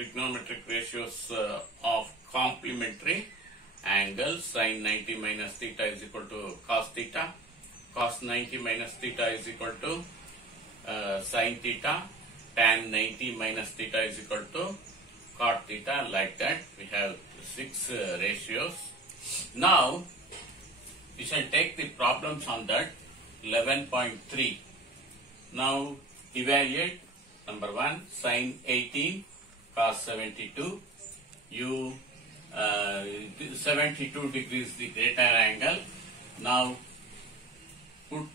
trigonometric ratios of complementary angles. Sin 90 minus theta is equal to cos theta. Cos 90 minus theta is equal to sin theta. Tan 90 minus theta is equal to cot theta. Like that, we have 6 ratios. Now, we shall take the problems on that. 11.3. Now, evaluate. Number 1, sin 18 cos 72. 72 degrees the greater angle. Now, put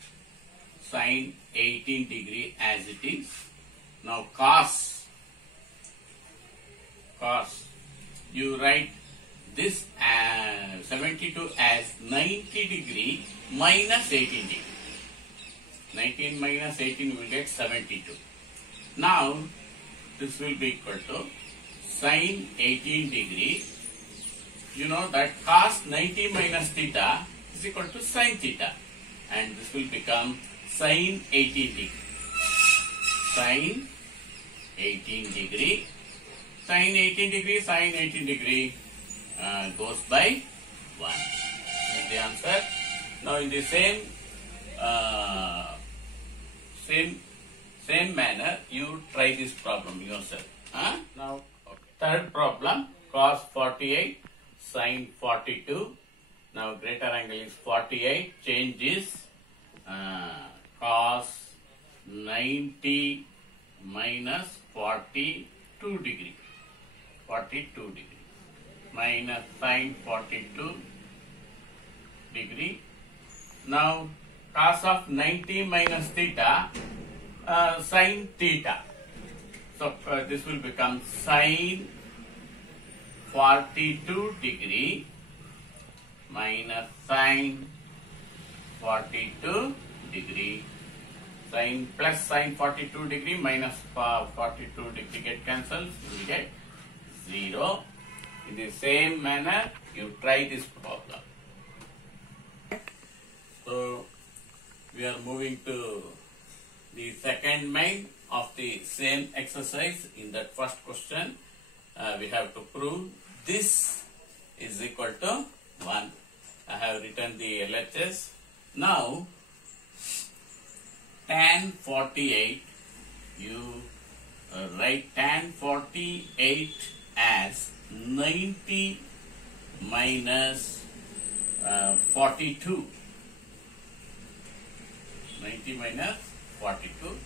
sin 18 degree as it is. Now, cos, you write this 72 as 90 degree minus 18 degree. 19 minus 18 will get 72. Now, this will be equal to sin 18 degree. You know that cos 90 minus theta is equal to sin theta. And this will become sin 18 degree. Sin 18 degree. Sin 18 degree, sin 18 degree goes by 1. That's the answer. Now, in the same manner, you try this problem yourself. Now, okay. Third problem, cos 48, sin 42. Now, greater angle is 48. Change is cos 90 minus 42 degree. 42 degree minus sin 42 degree. Now, cos of 90 minus theta, sin theta. So, this will become sin 42 degree minus sin 42 degree. Sin plus sin 42 degree minus 42 degree get cancelled. You will get 0. In the same manner, you try this problem. So, we are moving to the second main of the same exercise. In that first question, we have to prove this is equal to 1. I have written the LHS. Now, tan 48, you write tan 48 as 90 minus 42. 90 minus 42.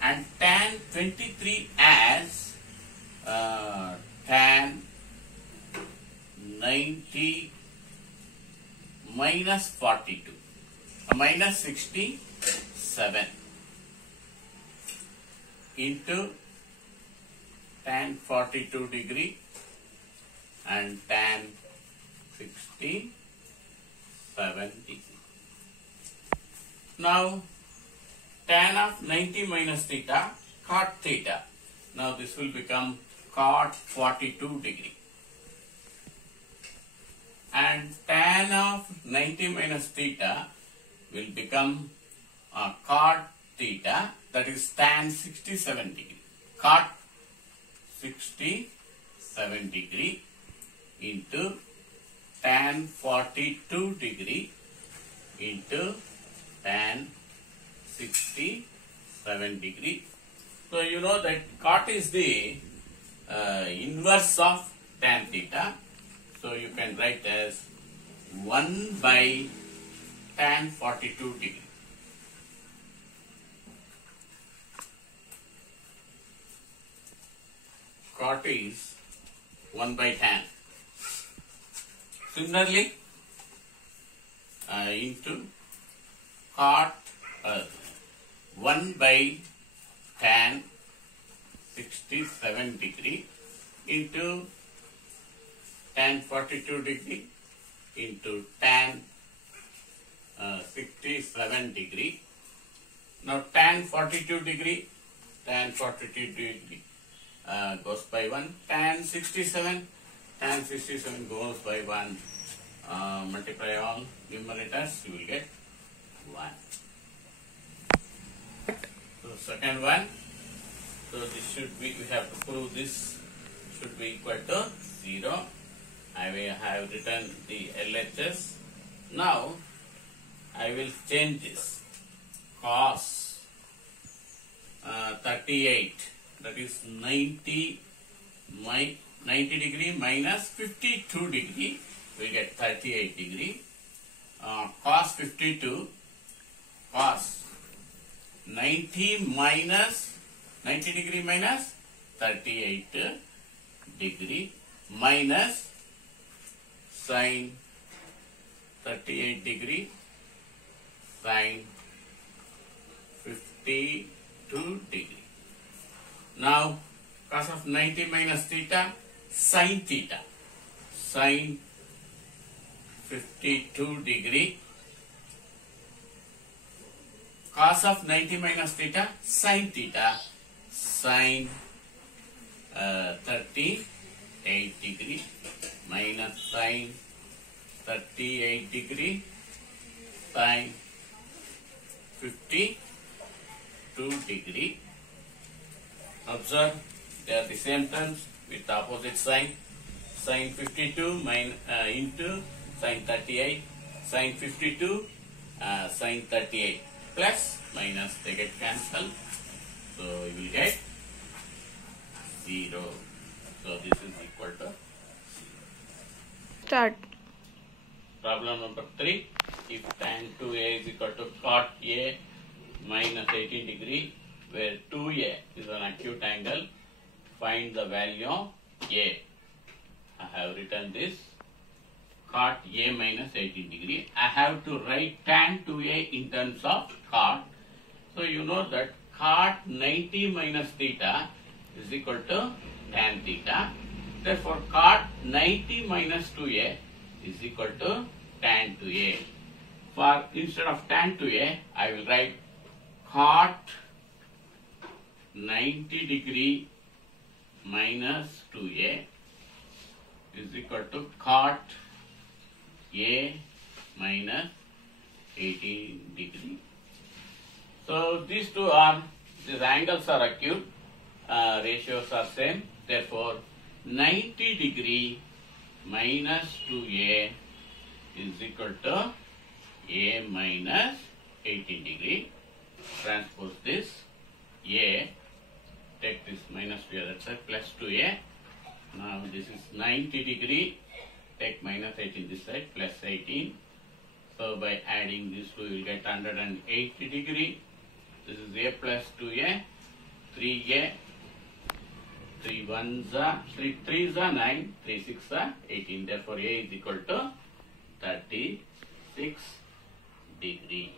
And tan 23 as tan 90 minus 42. Minus 67 into tan 42 degree and tan 67 degree. Now, tan of 90 minus theta, cot theta. Now, this will become cot 42 degree. And tan of 90 minus theta will become cot theta, that is tan 67 degree. Cot 67 degree into tan 42 degree into tan 67 degree. So, you know that cot is the inverse of tan theta. So, you can write as 1 by tan 42 degree. Cot is 1 by tan. Similarly, into cot 1 by tan 67 degree into tan 42 degree into tan 67 degree. Now, tan 42 degree goes by 1. Tan 67 goes by 1. Multiply all numerators, you will get 1. So, second one. So, this should be, we have to prove this should be equal to 0. I will have written the LHS. Now I will change this. Cos 38, that is 90 degree minus 52 degree, we get 38 degree. Cos 52, cos 90 degree minus 38 degree minus sin 38 degree sin 52 degree. Now cos of 90 minus theta, sin 52 degree, cos of 90 minus theta, sin 38 degree minus sin 38 degree sin 52 degree. Observe, they are the same terms with opposite sign. Sin 52 into sin 38, sin 52 sin 38, plus minus they get cancelled, so we will get 0. So this is equal to Start. Problem number 3. If tan 2a is equal to cot a minus 18 degree, where 2a is an acute angle, find the value of a. I have written this cot a minus 18 degree. I have to write tan 2a in terms of cot. So you know that cot 90 minus theta is equal to tan theta. Therefore, cot 90 minus 2a is equal to tan 2a. For instead of tan 2a, I will write cot 90 degree minus 2a is equal to cot a minus 18 degree. So these angles are acute, ratios are same. Therefore, 90 degree minus 2a is equal to a minus 18 degree. Transpose this a, take this minus to the other side, plus 2a. Now this is 90 degree, take minus 18 this side, plus 18. So by adding these two, you will get 180 degree. This is a plus 2a, 3a, 3 1s are 3 3s are 9, 3 6 are 18. Therefore, a is equal to 36 degree.